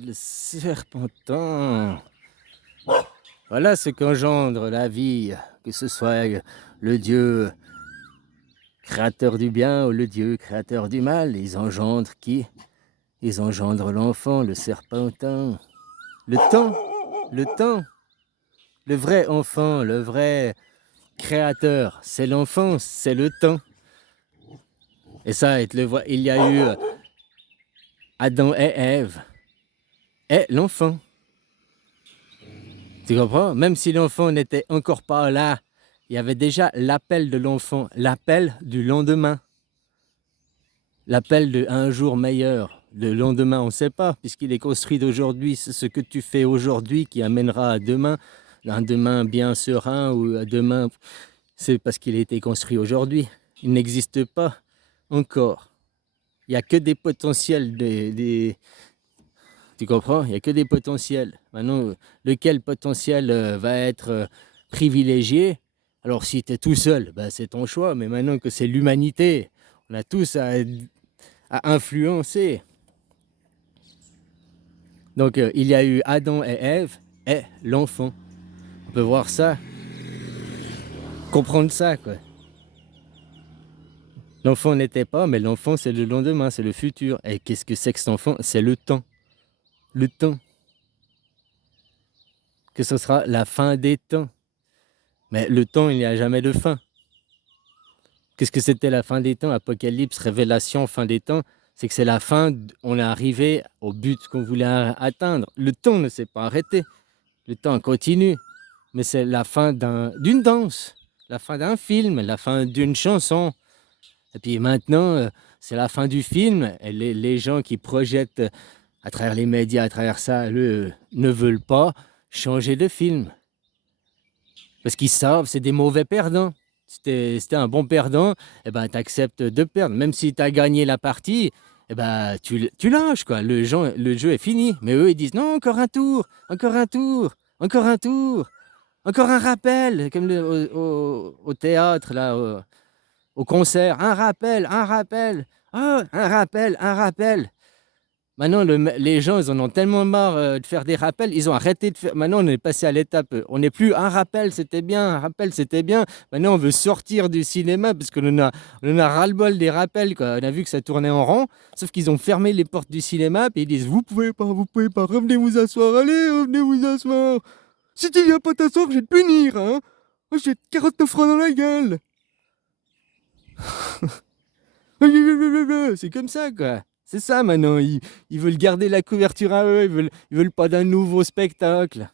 le serpentin. Voilà ce qu'engendre la vie, que ce soit le Dieu créateur du bien ou le Dieu créateur du mal. Ils engendrent qui? Ils engendrent l'enfant, le serpentin. Le temps, le temps. Le vrai enfant, le vrai créateur, c'est l'enfant, c'est le temps. Et ça, il y a eu Adam et Ève et l'enfant. Tu comprends? Même si l'enfant n'était encore pas là, il y avait déjà l'appel de l'enfant, l'appel du lendemain, l'appel d'un jour meilleur. Le lendemain, on ne sait pas, puisqu'il est construit d'aujourd'hui. C'est ce que tu fais aujourd'hui qui amènera à demain, un demain bien serein ou à demain, c'est parce qu'il a été construit aujourd'hui. Il n'existe pas encore. Il n'y a que des potentiels, tu comprends? Il n'y a que des potentiels. Maintenant, lequel potentiel va être privilégié? Alors, si tu es tout seul, bah, c'est ton choix. Mais maintenant que c'est l'humanité, on a tous à influencer. Donc, il y a eu Adam et Ève et l'enfant. On peut voir ça, comprendre ça, quoi. L'enfant n'était pas, mais l'enfant, c'est le lendemain, c'est le futur. Et qu'est-ce que c'est que cet enfant? C'est le temps. Le temps. Que ce sera la fin des temps. Mais le temps, il n'y a jamais de fin. Qu'est-ce que c'était la fin des temps? Apocalypse, révélation, fin des temps. C'est que c'est la fin, on est arrivé au but qu'on voulait atteindre. Le temps ne s'est pas arrêté. Le temps continue. Mais c'est la fin d'une danse, la fin d'un film, la fin d'une chanson. Et puis maintenant, c'est la fin du film. Et les gens qui projettent à travers les médias, à travers ça, ne veulent pas changer de film. Parce qu'ils savent, c'est des mauvais perdants. Si t'es un bon perdant, eh ben, tu acceptes de perdre. Même si tu as gagné la partie, eh ben, tu lâches, quoi. Le jeu est fini. Mais eux, ils disent non, encore un tour, encore un tour, encore un tour, encore un rappel, comme au théâtre, là, au concert. Un rappel, un rappel. Oh, un rappel, un rappel. Maintenant, les gens, ils en ont tellement marre de faire des rappels, ils ont arrêté de faire. Maintenant, on est passé à l'étape, on n'est plus un rappel, c'était bien, un rappel, c'était bien. Maintenant, on veut sortir du cinéma parce qu'on en a ras-le-bol des rappels, quoi. On a vu que ça tournait en rond, sauf qu'ils ont fermé les portes du cinéma, puis ils disent vous pouvez pas, revenez vous asseoir, allez, revenez vous asseoir. Si tu viens pas t'asseoir, je vais te punir, hein. Oh, je vais te carotte francs dans la gueule. C'est comme ça, quoi. C'est ça maintenant. Ils veulent garder la couverture à eux. Ils veulent pas d'un nouveau spectacle.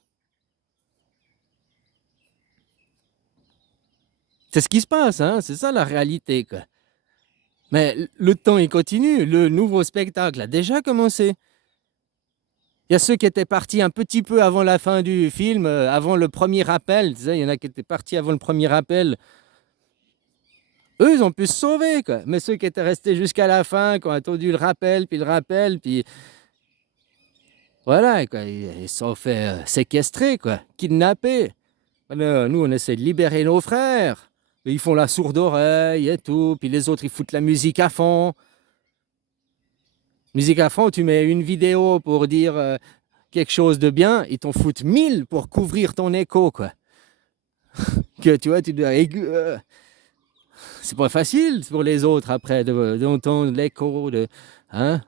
C'est ce qui se passe, hein. C'est ça la réalité, quoi. Mais le temps, il continue. Le nouveau spectacle a déjà commencé. Il y a ceux qui étaient partis un petit peu avant la fin du film, avant le premier rappel. Tu sais, il y en a qui étaient partis avant le premier rappel. Eux, ils ont pu se sauver, quoi. Mais ceux qui étaient restés jusqu'à la fin, qui ont attendu le rappel, puis voilà, quoi. Ils se sont fait séquestrer, quoi. Kidnapper. Alors, nous, on essaie de libérer nos frères. Mais ils font la sourde oreille et tout. Puis les autres, ils foutent la musique à fond. Musique à fond, tu mets une vidéo pour dire quelque chose de bien, ils t'en foutent 1000 pour couvrir ton écho, quoi. Que tu vois, tu dois c'est pas facile pour les autres après d'entendre l'écho de. Hein?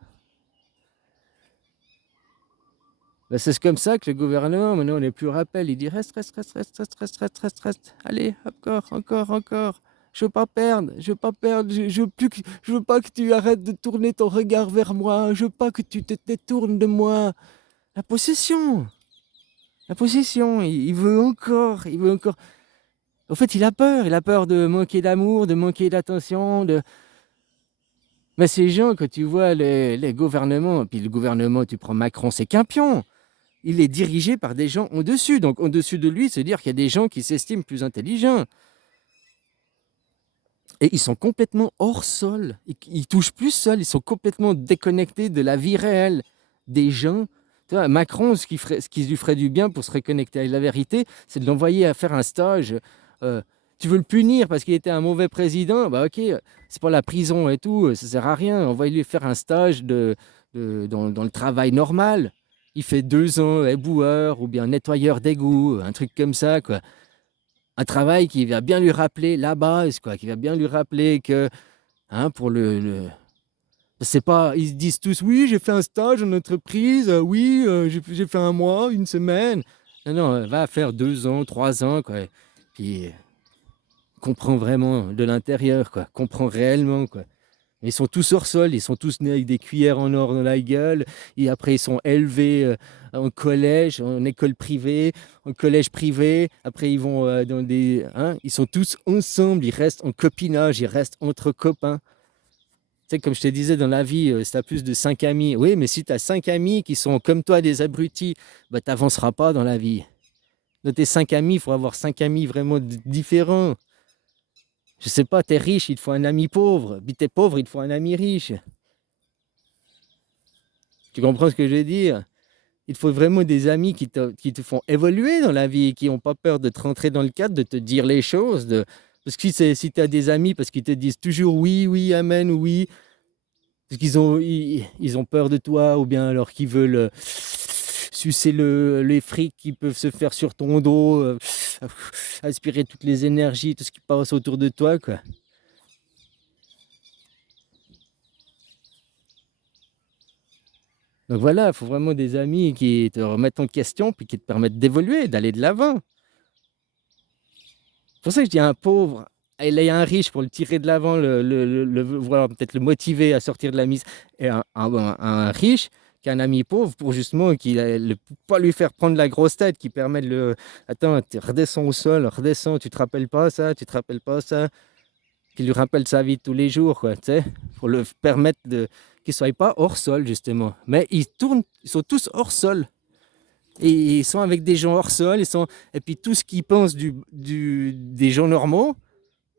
Ben, c'est comme ça que le gouvernement, maintenant, on n'est plus rappel. Il dit reste, reste, reste, reste, reste, reste, reste, reste, reste. Allez, encore, encore, encore. Je veux pas perdre, je veux pas perdre. Je veux pas que tu arrêtes de tourner ton regard vers moi. Je veux pas que tu te détournes de moi. La possession, la possession. Il veut encore, il veut encore. En fait, il a peur. Il a peur de manquer d'amour, de manquer d'attention, de. Mais ces gens, quand tu vois les gouvernements, puis le gouvernement, tu prends Macron, c'est qu'un pion. Il est dirigé par des gens au-dessus. Donc, au-dessus de lui, c'est dire qu'il y a des gens qui s'estiment plus intelligents. Et ils sont complètement hors sol. Ils touchent plus sol. Ils sont complètement déconnectés de la vie réelle des gens. Tu vois, Macron, ce qui lui ferait du bien pour se reconnecter avec la vérité, c'est de l'envoyer à faire un stage. Tu veux le punir parce qu'il était un mauvais président? Bah ok, c'est pas la prison et tout, ça sert à rien. Envoie-lui faire un stage dans le travail normal. Il fait 2 ans éboueur ou bien nettoyeur d'égout, un truc comme ça, quoi. Un travail qui va bien lui rappeler la base, quoi, qui va bien lui rappeler que, hein, pour le c'est pas ils se disent tous: «Oui, j'ai fait un stage en entreprise, oui, j'ai fait 1 mois, 1 semaine». Non, non, va faire 2 ans, 3 ans, quoi, puis comprends vraiment de l'intérieur, quoi, comprends réellement, quoi. Ils sont tous hors sol, ils sont tous nés avec des cuillères en or dans la gueule et après ils sont élevés, en collège, en école privée, en collège privé. Après ils vont, dans des hein, ils sont tous ensemble, ils restent en copinage, ils restent entre copains. Tu sais, comme je te disais dans la vie, si tu as plus de 5 amis oui, mais si tu as 5 amis qui sont comme toi des abrutis, bah, tu avanceras pas dans la vie. De tes 5 amis, il faut avoir 5 amis vraiment différents. Je sais pas, tu es riche, il te faut un ami pauvre, puis tu es pauvre, il te faut un ami riche. Tu comprends ce que je veux dire? Il te faut vraiment des amis qui te font évoluer dans la vie, qui ont pas peur de te rentrer dans le cadre, de te dire les choses, parce que si tu as des amis parce qu'ils te disent toujours: «Oui, oui, amen, oui», parce qu'ils ont peur de toi ou bien alors qu'ils veulent, sucer les frics qui peuvent se faire sur ton dos, aspirer toutes les énergies, tout ce qui passe autour de toi, quoi. Donc voilà, il faut vraiment des amis qui te remettent en question, puis qui te permettent d'évoluer, d'aller de l'avant. C'est pour ça que je dis un pauvre, il y a un riche pour le tirer de l'avant, voilà, peut-être le motiver à sortir de la mise et un riche qui a un ami pauvre pour justement pas lui faire prendre la grosse tête, qui permet de le: «Attends, tu redescends au sol, redescends, tu te rappelles pas ça, tu te rappelles pas ça», qui lui rappelle sa vie de tous les jours, quoi, tu sais? Pour le permettre qu'il soit pas hors sol justement. Mais ils sont tous hors sol. Et ils sont avec des gens hors sol, et puis tout ce qu'ils pensent des gens normaux,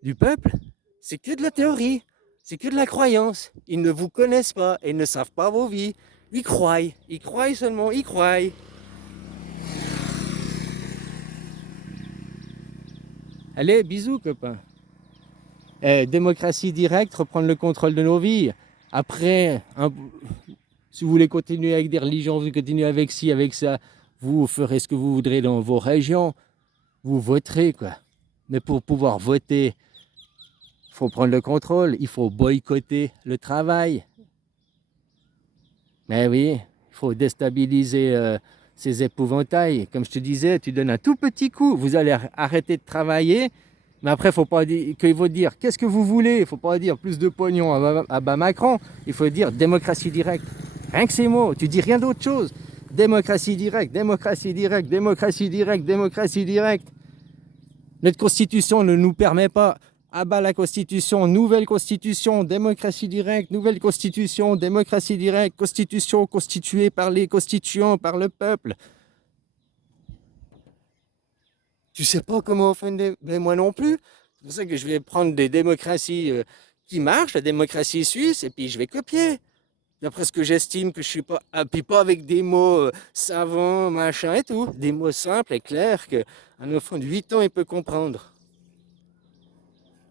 du peuple, c'est que de la théorie, c'est que de la croyance. Ils ne vous connaissent pas, ils ne savent pas vos vies. Ils croient seulement, ils croient. Allez, bisous, copain. Démocratie directe, reprendre le contrôle de nos vies. Après, si vous voulez continuer avec des religions, vous continuez avec ci, avec ça, vous ferez ce que vous voudrez dans vos régions, vous voterez, quoi. Mais pour pouvoir voter, il faut prendre le contrôle, il faut boycotter le travail. Mais oui, il faut déstabiliser ces épouvantails. Comme je te disais, tu donnes un tout petit coup, vous allez arrêter de travailler, mais après, il ne faut pas dire qu'il faut dire qu'est-ce que vous voulez. Il ne faut pas dire plus de pognon à bas Macron. Il faut dire démocratie directe. Rien que ces mots, tu dis rien d'autre chose. Démocratie directe, démocratie directe, démocratie directe, démocratie directe. Notre constitution ne nous permet pas. À bas la constitution, nouvelle constitution, démocratie directe, nouvelle constitution, démocratie directe, constitution constituée par les constituants, par le peuple. Tu sais pas comment on fait mais moi non plus. C'est pour ça que je vais prendre des démocraties qui marchent, la démocratie suisse, et puis je vais copier. D'après ce que j'estime que je suis pas. Ah, puis pas avec des mots savants, machin et tout. Des mots simples et clairs qu'un enfant de 8 ans il peut comprendre.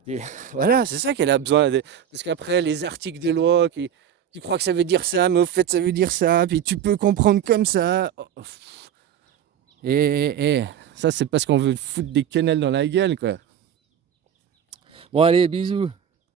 Et voilà, c'est ça qu'elle a besoin. Parce qu'après, les articles de loi, tu crois que ça veut dire ça, mais au fait, ça veut dire ça. Puis tu peux comprendre comme ça. Oh, et ça, c'est parce qu'on veut foutre des quenelles dans la gueule, quoi. Bon, allez, bisous.